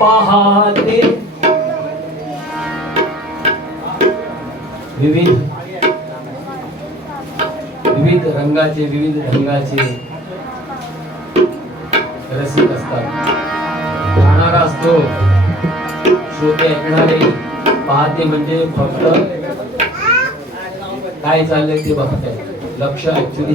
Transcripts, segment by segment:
पाहते. विविध. विविध रंगाचे विविध ढंगाचे रसिक असतात. गाणारा असतो. श्रोते ऐकणारे पाहते म्हणजे फक्त काय चाललंय ते बघताय. लक्ष ऍक्च्युली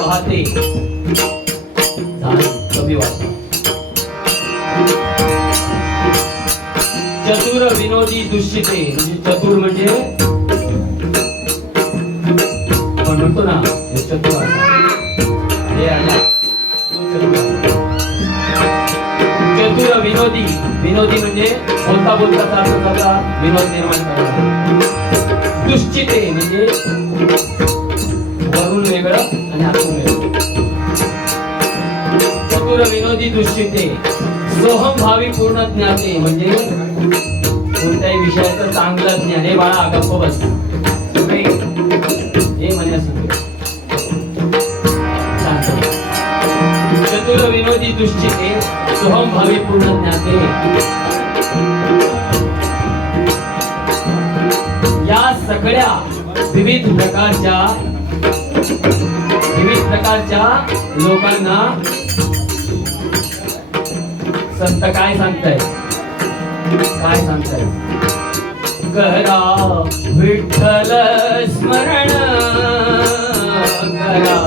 पाहते कमी वाटतं चतुर विनोदी दुश्चिते म्हणजे चतुर म्हणजे आपण म्हणतो ना हे चतुर. बोलता बोलता विनोद निर्माण करणार दुश्चिते म्हणजे वरून वेगळं आणि आतून वेगळं चतुर विनोदी दुश्चिते सोहम भावी पूर्ण ज्ञाते म्हणजे कोणत्याही विषयाचं चांगलं ज्ञान हे बाळा गप्प बस हे म्हणण्यास चतुर विनोदी दुश्चिते सोहम भावी पूर्ण ज्ञाते। सगळ्या विविध प्रकारच्या विविध प्रकारच्या लोकांना संत काय सांगताय? काय सांगताय? करा विठ्ठल स्मरण करा